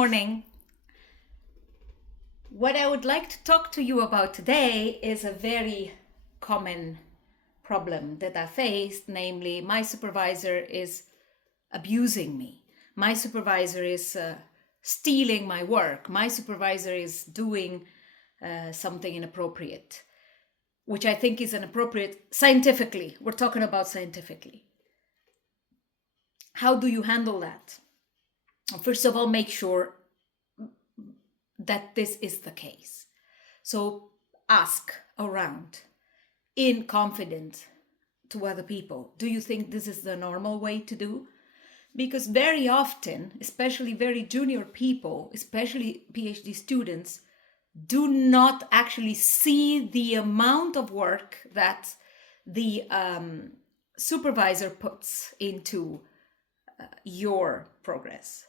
morning. What I would like to talk to you about today is a very common problem that I faced, namely my supervisor is abusing me. My supervisor is stealing my work. My supervisor is doing something inappropriate, which I think is inappropriate scientifically. We're talking about scientifically. How do you handle that? First of all, make sure that this is the case. So ask around in confidence to other people. Do you think this is the normal way to do? Because very often, especially very junior people, especially PhD students, do not actually see the amount of work that the supervisor puts into your progress.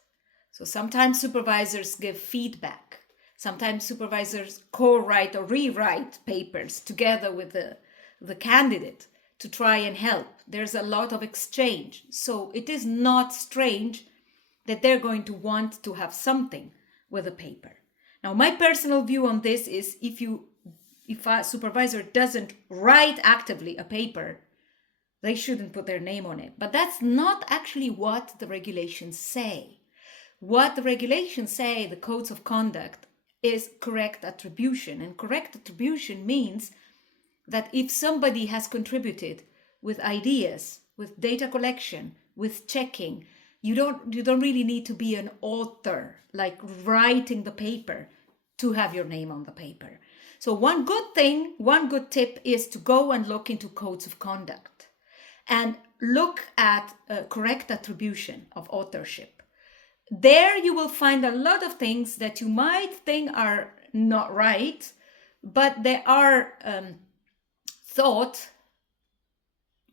So sometimes supervisors give feedback. Sometimes supervisors co-write or rewrite papers together with the candidate to try and help. There's a lot of exchange. So it is not strange that they're going to want to have something with a paper. Now, my personal view on this is if a supervisor doesn't write actively a paper, they shouldn't put their name on it. But that's not actually what the regulations say. What the regulations say, the codes of conduct, is correct attribution. And correct attribution means that if somebody has contributed with ideas, with data collection, with checking, you don't really need to be an author, like writing the paper, to have your name on the paper. So one good tip is to go and look into codes of conduct and look at correct attribution of authorship. There you will find a lot of things that you might think are not right, but they are thought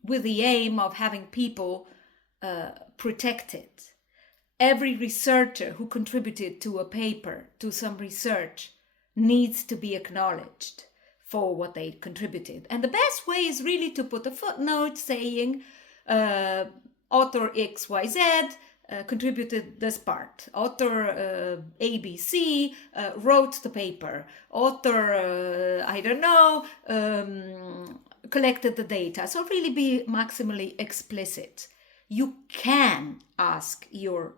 with the aim of having people protected. Every researcher who contributed to a paper, to some research, needs to be acknowledged for what they contributed. And the best way is really to put a footnote saying author XYZ contributed this part. Author ABC wrote the paper. Author, collected the data. So really be maximally explicit. You can ask your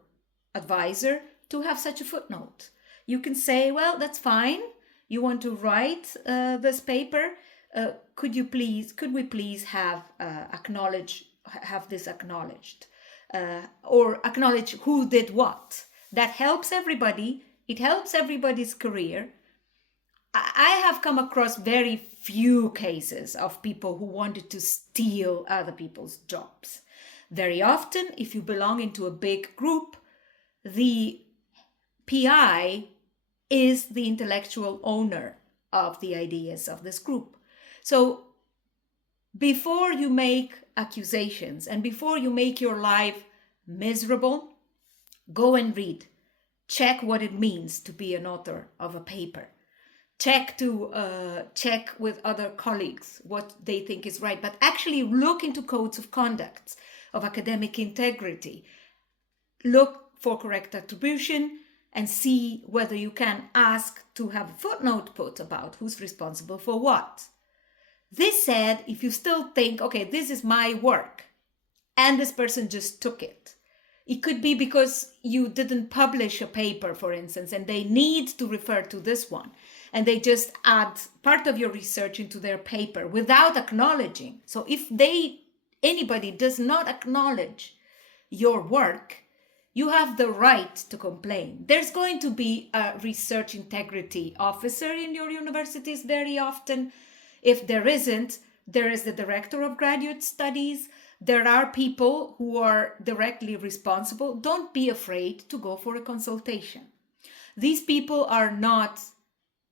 advisor to have such a footnote. You can say, well, that's fine. You want to write this paper. Could we please have this acknowledged? Or acknowledge who did what. That helps everybody. It helps everybody's career. I have come across very few cases of people who wanted to steal other people's jobs. Very often, if you belong into a big group, the PI is the intellectual owner of the ideas of this group. So before you make accusations and before you make your life miserable, go and read. Check what it means to be an author of a paper. Check with other colleagues what they think is right, but actually look into codes of conduct, of academic integrity. Look for correct attribution and see whether you can ask to have a footnote put about who's responsible for what. This said, if you still think, okay, this is my work, and this person just took it. It could be because you didn't publish a paper, for instance, and they need to refer to this one, and they just add part of your research into their paper without acknowledging. So if anybody does not acknowledge your work, you have the right to complain. There's going to be a research integrity officer in your universities very often. If there isn't, there is the director of graduate studies. There are people who are directly responsible. Don't be afraid to go for a consultation. These people are not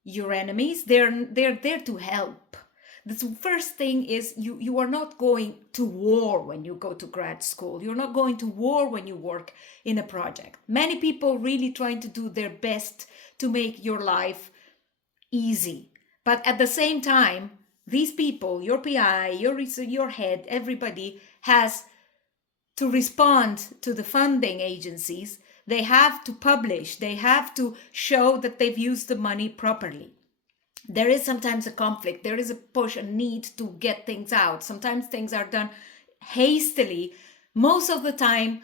your enemies. They're there to help. The first thing is you are not going to war when you go to grad school. You're not going to war when you work in a project. Many people really trying to do their best to make your life easy. But at the same time, these people, your PI, your head, everybody has to respond to the funding agencies They have to publish. They have to show that they've used the money properly. There is sometimes a conflict. There is a push, a need to get things out. Sometimes things are done hastily. Most of the time,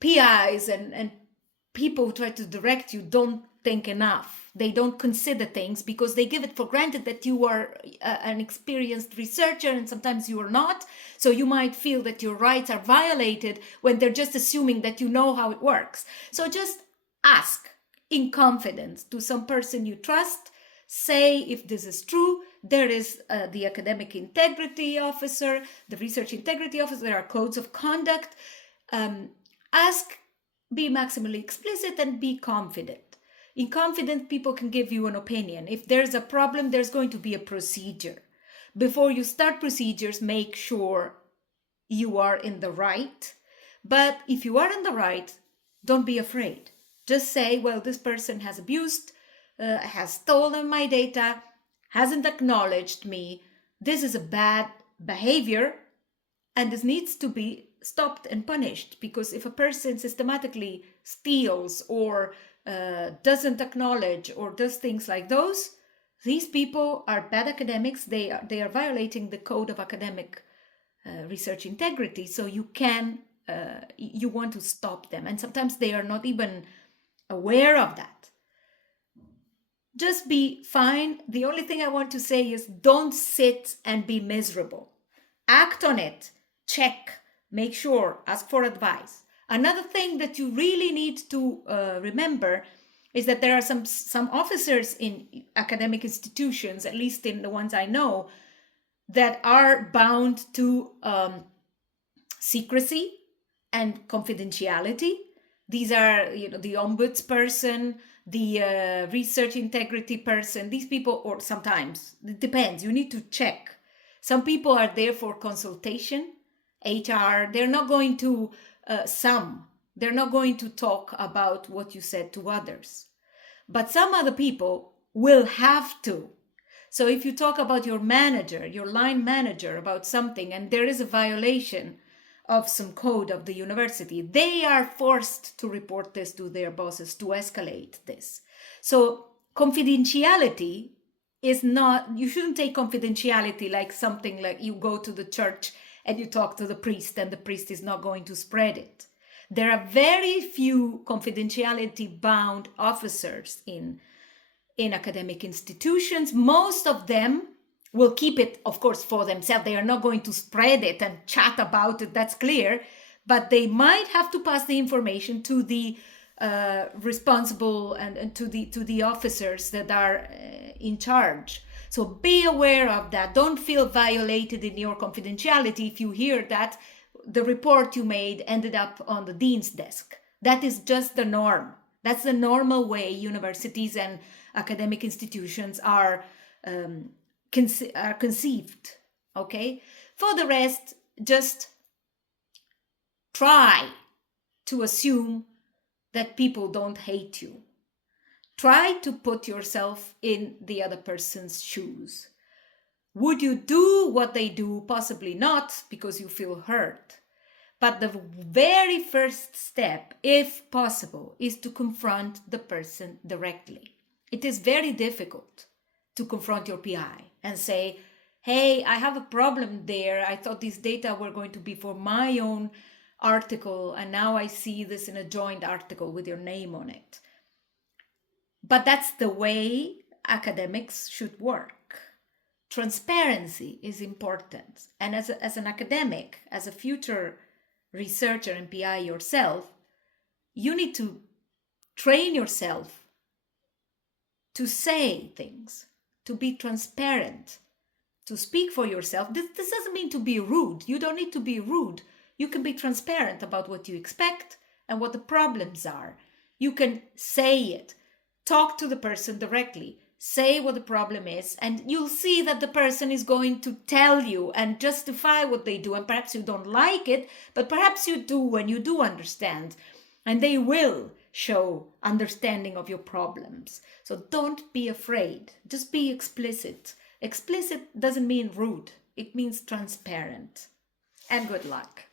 PIs and people who try to direct you don't think enough. They don't consider things because they give it for granted that you are an experienced researcher and sometimes you are not. So you might feel that your rights are violated when they're just assuming that you know how it works. So just ask in confidence to some person you trust. Say if this is true. There is the academic integrity officer, the research integrity officer. There are codes of conduct. Ask, be maximally explicit, and be confident. In confident, people can give you an opinion. If there's a problem, there's going to be a procedure. Before you start procedures, make sure you are in the right. But if you are in the right, don't be afraid. Just say, well, this person has abused, has stolen my data, hasn't acknowledged me. This is a bad behavior, and this needs to be stopped and punished. Because if a person systematically steals or doesn't acknowledge or does things like those, these people are bad academics. They are violating the code of academic research integrity. So you want to stop them, and sometimes they are not even aware of that. Just be fine. The only thing I want to say is don't sit and be miserable. Act on it. Check. Make sure. Ask for advice. Another thing that you really need to remember is that there are some officers in academic institutions, at least in the ones I know, that are bound to secrecy and confidentiality. These are, the ombudsperson, the research integrity person. These people, or sometimes, it depends. You need to check. Some people are there for consultation, HR. They're not going to they're not going to talk about what you said to others. But some other people will have to. So if you talk about your manager, your line manager, about something, and there is a violation of some code of the university, they are forced to report this to their bosses to escalate this. So confidentiality is not, you shouldn't take confidentiality like something like you go to the church and you talk to the priest and the priest is not going to spread it. There are very few confidentiality bound officers in academic institutions. Most of them will keep it, of course, for themselves. They are not going to spread it and chat about it, that's clear. But they might have to pass the information to the responsible and to the officers that are in charge. So be aware of that. Don't feel violated in your confidentiality if you hear that the report you made ended up on the dean's desk. That is just the norm. That's the normal way universities and academic institutions are conceived. Okay? For the rest, just try to assume that people don't hate you. Try to put yourself in the other person's shoes. Would you do what they do? Possibly not, because you feel hurt. But the very first step, if possible, is to confront the person directly. It is very difficult to confront your PI and say, hey, I have a problem there. I thought these data were going to be for my own article, and now I see this in a joint article with your name on it. But that's the way academics should work. Transparency is important. And as an academic, as a future researcher and PI yourself, you need to train yourself to say things, to be transparent, to speak for yourself. This doesn't mean to be rude. You don't need to be rude. You can be transparent about what you expect and what the problems are. You can say it. Talk to the person directly. Say what the problem is, and you'll see that the person is going to tell you and justify what they do. And perhaps you don't like it, but perhaps you do when you do understand. And they will show understanding of your problems. So don't be afraid. Just be explicit. Explicit doesn't mean rude. It means transparent. And good luck.